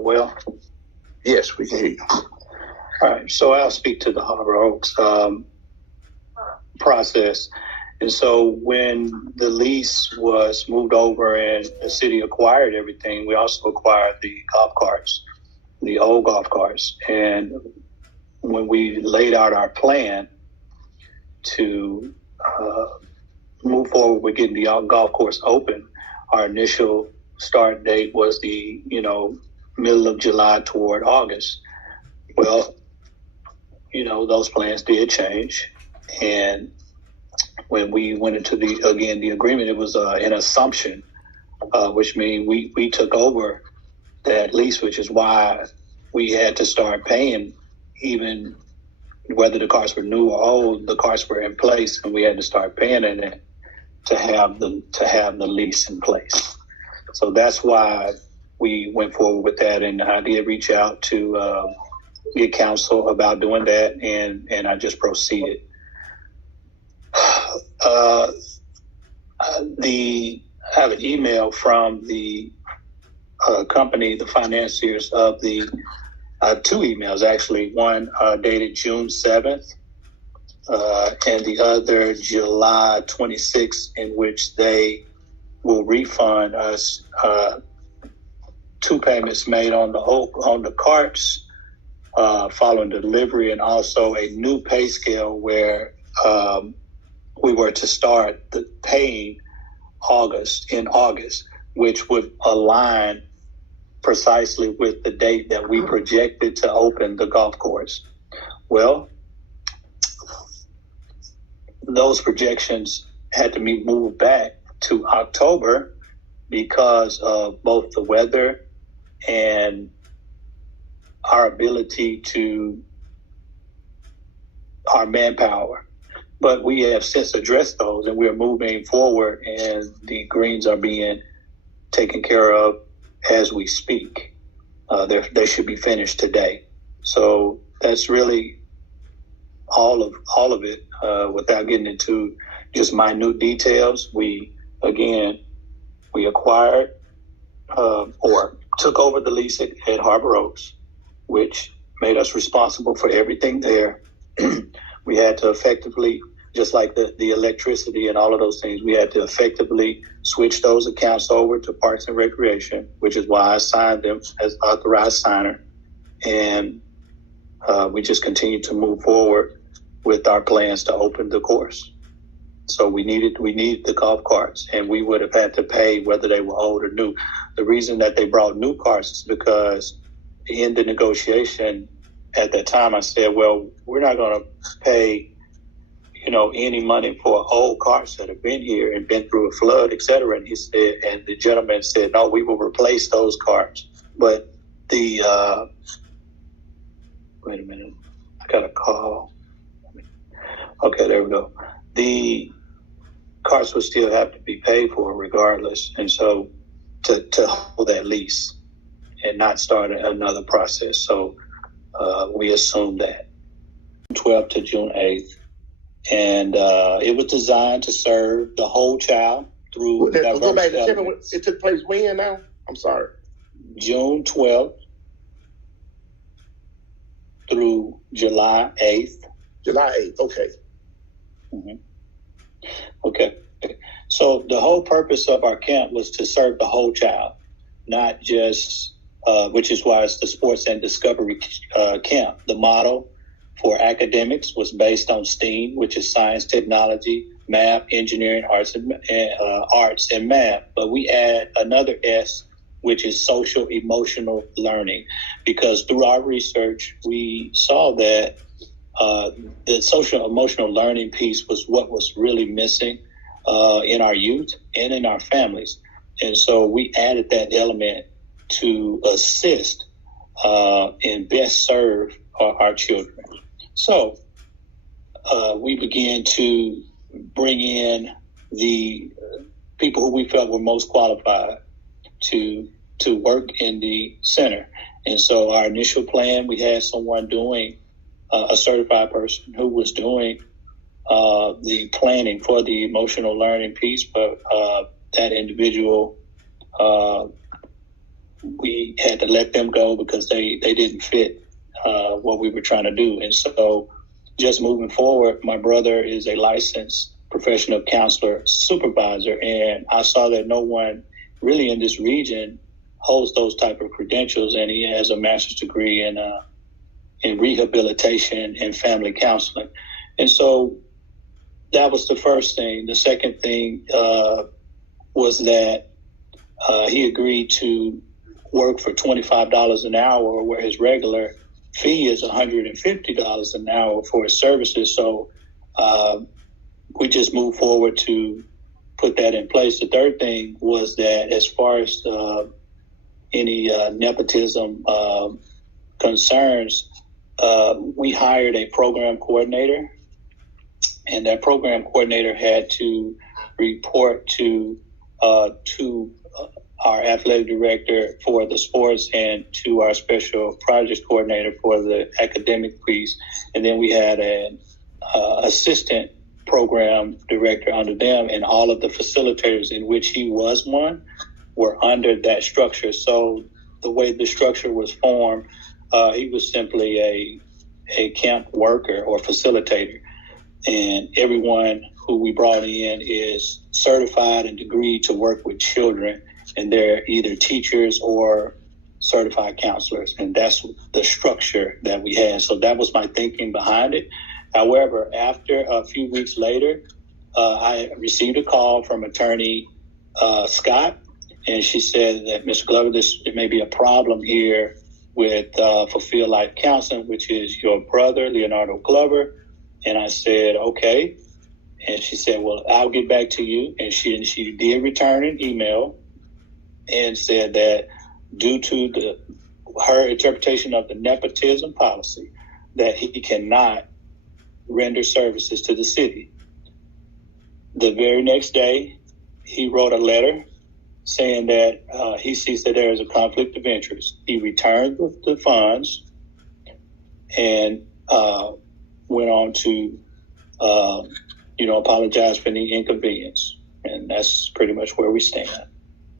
Well, Yes, we can hear you. all right. So I'll speak to the Harbor Oaks process. And so when the lease was moved over and the city acquired everything, we also acquired the golf carts, the old golf carts. And when we laid out our plan to move forward with getting the golf course open, our initial start date was the, middle of July toward August. Well, those plans did change. And when we went into the agreement, it was an assumption, which means we took over that lease, which is why we had to start paying, even whether the cars were new or old, the cars were in place, and we had to start paying in it to have the lease in place. So that's why we went forward with that, and I did reach out to get counsel about doing that, and I just proceeded. I have an email from the company, the financiers of the two emails, actually. One dated June 7th and the other July 26th, in which they will refund us two payments made on the carts following delivery, and also a new pay scale where we were to start paying in August, which would align precisely with the date that we projected to open the golf course. Well, those projections had to be moved back to October because of both the weather and our ability to our manpower. But we have since addressed those, and we're moving forward, and the greens are being taken care of as we speak. They should be finished today. So that's really all of it. Without getting into just minute details, we acquired or took over the lease at Harbor Oaks, which made us responsible for everything there. We had to effectively, just like the electricity and all of those things, we had to effectively switch those accounts over to Parks and Recreation, which is why I signed them as authorized signer. And we just continue to move forward with our plans to open the course. So we needed the golf carts, and we would have had to pay whether they were old or new. The reason that they brought new carts is because in the negotiation at that time, I said, well, we're not going to pay, any money for old carts that have been here and been through a flood, et cetera. And he said, and the gentleman said, no, we will replace those carts. But wait a minute, I got a call. Okay, there we go. The carts will still have to be paid for regardless. And so to hold that lease and not start another process. So we assumed that. 12th to June 8th. And it was designed to serve the whole child through go back to tell me it took place when now? I'm sorry. June 12th through July 8th. July 8th, okay. Mm-hmm. Okay. So the whole purpose of our camp was to serve the whole child, not just, which is why it's the Sports and Discovery Camp. The model for academics was based on STEAM, which is science, technology, math, engineering, arts, and math. But we add another S, which is social emotional learning, because through our research, we saw that the social emotional learning piece was what was really missing in our youth and in our families. And so we added that element to assist and best serve our children. So we began to bring in the people who we felt were most qualified to work in the center. And so our initial plan, we had someone doing a certified person who was doing the planning for the emotional learning piece, but that individual we had to let them go because they didn't fit what we were trying to do. And so just moving forward, my brother is a licensed professional counselor supervisor, and I saw that no one really in this region holds those type of credentials, and he has a master's degree in rehabilitation and family counseling. And so that was the first thing. The second thing was that he agreed to work for $25 an hour, where his regular fee is $150 an hour for his services. So we just moved forward to put that in place. The third thing was that as far as any nepotism concerns, we hired a program coordinator, and that program coordinator had to report to our athletic director for the sports and to our special projects coordinator for the academic piece. And then we had an assistant program director under them, and all of the facilitators, in which he was one, were under that structure. So the way the structure was formed, he was simply a camp worker or facilitator. And everyone who we brought in is certified and degreed to work with children, and they're either teachers or certified counselors. And that's the structure that we had. So that was my thinking behind it. However, after a few weeks later, I received a call from attorney Scott, and she said that, Mr. Glover, there may be a problem here with Fulfill Life Counseling, which is your brother, Leonardo Glover. And I said, okay. And she said, well, I'll get back to you. And she did return an email and said that due to her interpretation of the nepotism policy, that he cannot render services to the city. The very next day, he wrote a letter saying that he sees that there is a conflict of interest. He returned the funds and went on to, apologize for any inconvenience. And that's pretty much where we stand.